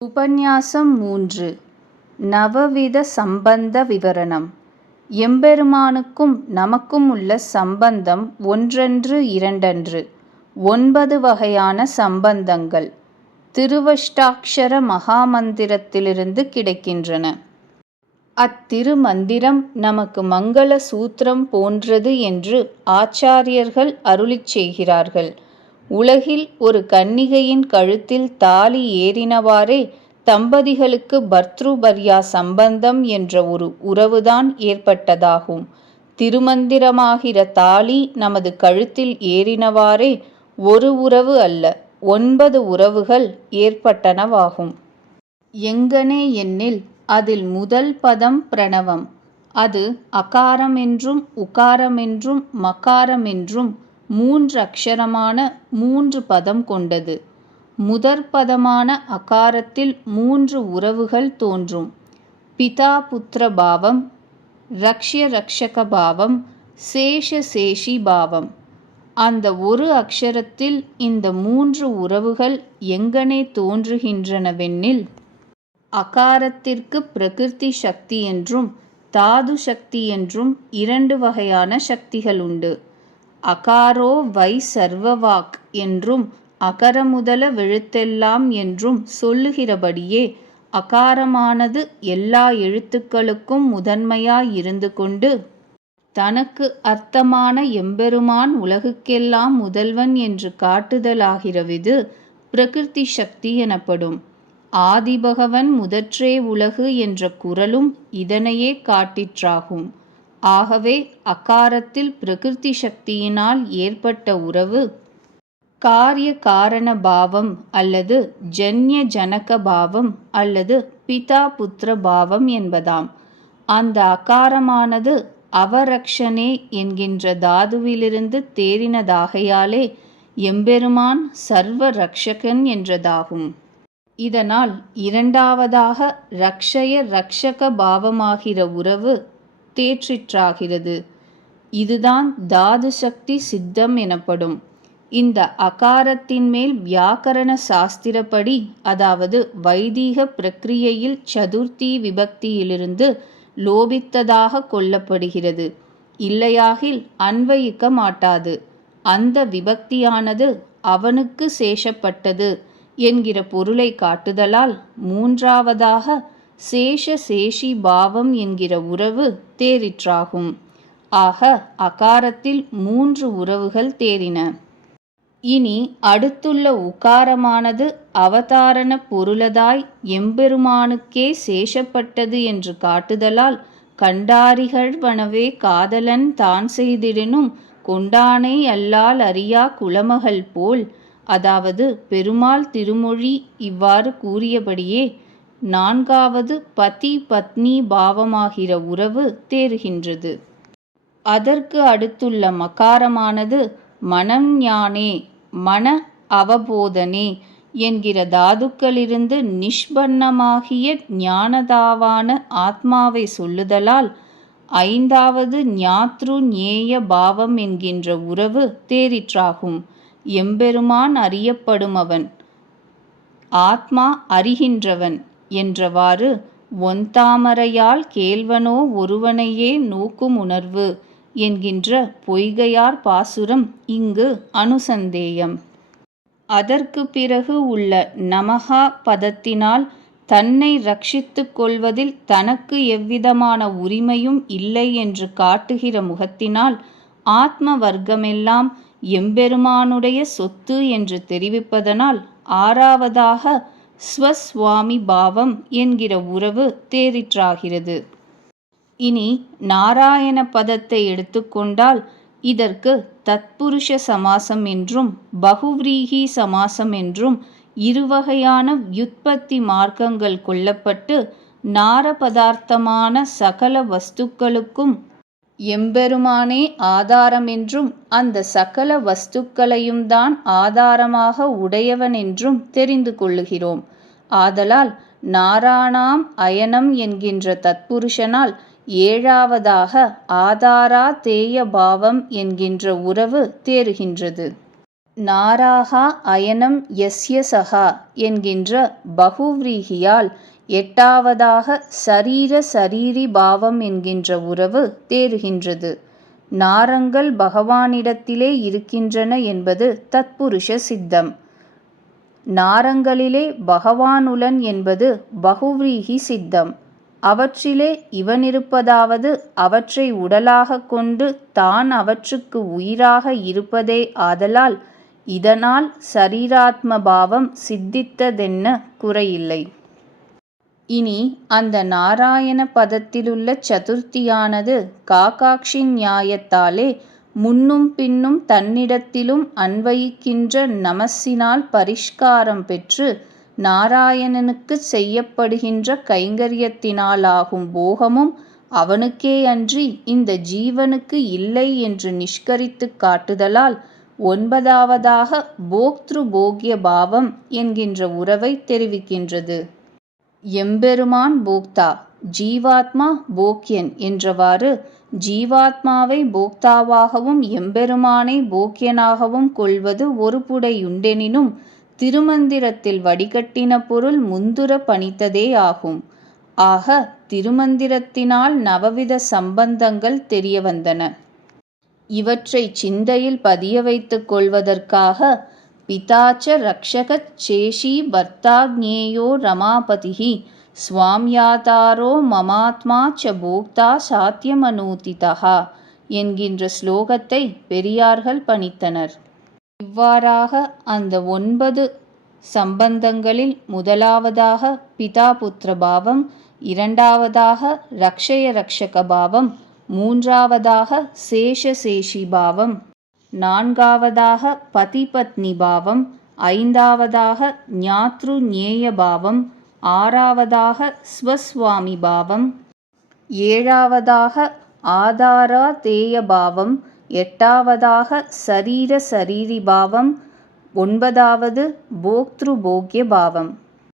உபன்யாசம் மூன்று. நவவித சம்பந்த விவரணம். எம்பெருமானுக்கும் நமக்கும் உள்ள சம்பந்தம் ஒன்றன்று இரண்டன்று. ஒன்பது வகையான சம்பந்தங்கள் திருவஷ்டாக்ஷர மகாமந்திரத்திலிருந்து கிடைக்கின்றன. அத்திருமந்திரம் நமக்கு மங்கள சூத்திரம் போன்றது என்று ஆச்சாரியர்கள் அருளிச் செய்கிறார்கள். உலகில் ஒரு கன்னிகையின் கழுத்தில் தாலி ஏறினவாறே தம்பதிகளுக்கு பர்த்ருபர்யா சம்பந்தம் என்ற ஒரு உறவுதான் ஏற்பட்டதாகும். திருமந்திரமாகிற தாலி நமது கழுத்தில் ஏறினவாறே ஒரு உறவு அல்ல ஒன்பது உறவுகள் ஏற்பட்டனவாகும். எங்கனே எண்ணில் அதில் முதல் பதம் பிரணவம். அது அகாரமென்றும் உகாரமென்றும் மகாரமென்றும் மூன்று அக்ஷரமான மூன்று பதம் கொண்டது. முதற் பதமான அகாரத்தில் மூன்று உறவுகள் தோன்றும். பிதா புத்திர பாவம் ரக்ஷ்ய ரக்ஷக பாவம் சேஷ சேஷி பாவம். அந்த ஒரு அக்ஷரத்தில் இந்த மூன்று உறவுகள் எங்கனே தோன்றுகின்றனவென்னில் அகாரத்திற்கு பிரகிருதி சக்தி என்றும் தாது சக்தி என்றும் இரண்டு வகையான சக்திகள் உண்டு. அகாரோ வை சர்வவாக் என்றும் அகரமுதல வெழுத்தெல்லாம் என்றும் சொல்லுகிறபடியே அகாரமானது எல்லா எழுத்துக்களுக்கும் முதன்மையாய் இருந்து கொண்டு தனக்கு அர்த்தமான எம்பெருமான் உலகுக்கெல்லாம் முதல்வன் என்று காட்டுதலாகிறவிது பிரகிருதி சக்தி எனப்படும். ஆதிபகவன் முதற்றே உலகு என்ற குரலும் இதனையே காட்டிற்றாகும். ஆகவே அகாரத்தில் பிரகிருதி சக்தியினால் ஏற்பட்ட உறவு காரிய காரண பாவம் அல்லது ஜன்ய ஜனக பாவம் அல்லது பிதா புத்திர பாவம் என்பதாம். அந்த அகாரமானது அவரக்ஷனே என்கின்ற தாதுவிலிருந்து தேறினதாகையாலே எம்பெருமான் சர்வ ரக்ஷகன் என்றதாகும். இதனால் இரண்டாவதாக ரக்ஷய ரக்ஷக பாவமாகிற உறவு தேற்றிற்றாகிறது. இதுதான் தாது சக்தி சித்தம் எனப்படும். இந்த அகாரத்தின் மேல் வியாக்கரண சாஸ்திரப்படி அதாவது வைதீக பிரக்கிரியையில் சதுர்த்தி விபக்தியிலிருந்து லோபித்ததாக கொள்ளப்படுகிறது. இல்லையாகில் அன்வயிக்க மாட்டாது. அந்த விபக்தியானது அவனுக்கு சேஷப்பட்டது என்கிற பொருளை காட்டுதலால் மூன்றாவதாக சேஷ சேஷி பாவம் என்கிற உறவு தேறிற்றாகும். ஆக அகாரத்தில் மூன்று உறவுகள் தேறின. இனி அடுத்துள்ள உகாரமானது அவதாரண பொருளதாய் எம்பெருமானுக்கே சேஷப்பட்டது என்று காட்டுதலால் கண்டாரிகழ்வனவே காதலன் தான் செய்திடினும் கொண்டானை அல்லால் அறியா குலமகள் போல் அதாவது பெருமாள் திருமொழி இவ்வாறு கூறியபடியே நான்காவது பதி பத்னி பாவமாகிற உறவு தேறுகின்றது. அதற்கு அடுத்துள்ள மகாரமானது மனம் ஞானே மன அவபோதனே என்கிற தாதுக்களிலிருந்து நிஷ்பன்னமாகிய ஞானதாவான ஆத்மாவை சொல்லுதலால் ஐந்தாவது ஞாத்ரு ஞேய பாவம் என்கின்ற உறவு தேறிற்றாகும். எம்பெருமான் அறியப்படுமவன். ஆத்மா அறிகின்றவன். என்றவாறு ஒந்தாமரையால் கேள்வனோ ஒருவனையே நோக்கும் உணர்வு என்கின்ற பொய்கையார் பாசுரம் இங்கு அனுசந்தேயம். அதற்கு பிறகு உள்ள நமகா பதத்தினால் தன்னை ரட்சித்து கொள்வதில் தனக்கு எவ்விதமான உரிமையும் இல்லை என்று காட்டுகிற முகத்தினால் ஆத்ம வர்க்கமெல்லாம் எம்பெருமானுடைய சொத்து என்று தெரிவிப்பதனால் ஆறாவதாக ஸ்வஸ்வாமி பாவம் என்கிற உறவு தேறிற்றாகிறது. இனி நாராயண பதத்தை எடுத்துக்கொண்டால் இதற்கு தத்புருஷ சமாசம் என்றும் பகுவ்ரீகி சமாசம் என்றும் இருவகையான வியுற்பத்தி மார்க்கங்கள் கொள்ளப்பட்டு நார பதார்த்தமான சகல வஸ்துக்களுக்கும் எம்பெருமானே ஆதாரமென்றும் அந்த சகல வஸ்துக்களையும் தான் ஆதாரமாக உடையவனென்றும் தெரிந்து கொள்ளுகிறோம். ஆதலால் நாராணாம் அயனம் என்கின்ற தத்புருஷனால் ஏழாவதாக ஆதாரா தேய பாவம் என்கின்ற உறவு தேறுகின்றது. நாராகா அயனம் யஸ்ய சகா என்கின்ற பகுவ்ரீகியால் எட்டாவதாக சரீர சரீரி பாவம் என்கின்ற உறவு தேறுகின்றது. நாரங்கள் பகவானிடத்திலே இருக்கின்றன என்பது தத்புருஷ சித்தம். நாரங்களிலே பகவானுலன் என்பது பகுவ்ரீகி சித்தம். அவற்றிலே இவனிருப்பதாவது அவற்றை உடலாகக் கொண்டு தான் அவற்றுக்கு உயிராக இருப்பதே ஆதலால் இதனால் சரீராத்ம பாவம் சித்தித்ததென்ன குறையில்லை. இனி அந்த நாராயண பதத்திலுள்ள சதுர்த்தியானது காக்காட்சி நியாயத்தாலே முன்னும் பின்னும் தன்னிடத்திலும் அன்வயிக்கின்ற நமசினால் பரிஷ்காரம் பெற்று நாராயணனுக்குச் செய்யப்படுகின்ற கைங்கரியத்தினாலாகும் போகமும் அவனுக்கேயன்றி இந்த ஜீவனுக்கு இல்லை என்று நிஷ்கரித்துக் காட்டுதலால் ஒன்பதாவதாக போக்திரு போக்ய பாவம் என்கின்ற உறவைத் தெரிவிக்கின்றது. எம்பெருமான் போக்தா ஜீவாத்மா போக்யன் என்றவாறு ஜீவாத்மாவை போக்தாவாகவும் எம்பெருமானை போக்யனாகவும் கொள்வது ஒரு புடையுண்டெனினும் திருமந்திரத்தில் வடிகட்டின பொருள் முந்துர பணித்ததேயாகும். ஆக திருமந்திரத்தினால் நவவித சம்பந்தங்கள் தெரியவந்தன. இவற்றை சிந்தையில் பதிய வைத்துக் கொள்வதற்காக பிதா ச ரக்ஷகச் சேஷி பர்த்தா ஜ்ஞேயோ மமாத்மா ச போக்தா சாத்தியமனூதிதா என்கின்ற ஸ்லோகத்தை பெரியார்கள் பணித்தனர். இவ்வாறாக அந்த ஒன்பது சம்பந்தங்களில் முதலாவதாக பிதா புத்ர பாவம் இரண்டாவதாக ரக்ஷய ரக்ஷக பாவம் மூன்றாவதாக சேஷ சேஷி பாவம் நான்காவதாக பதிபத்னி பாவம் ஐந்தாவதாக ஞாத்ரு ஞேய பாவம் ஆறாவதாக ஸ்வஸ்வாமி பாவம் ஏழாவதாக ஆதாராதேய பாவம் எட்டாவதாக சரீர சரீரி பாவம் ஒன்பதாவது போக்திரு போக்ய பாவம்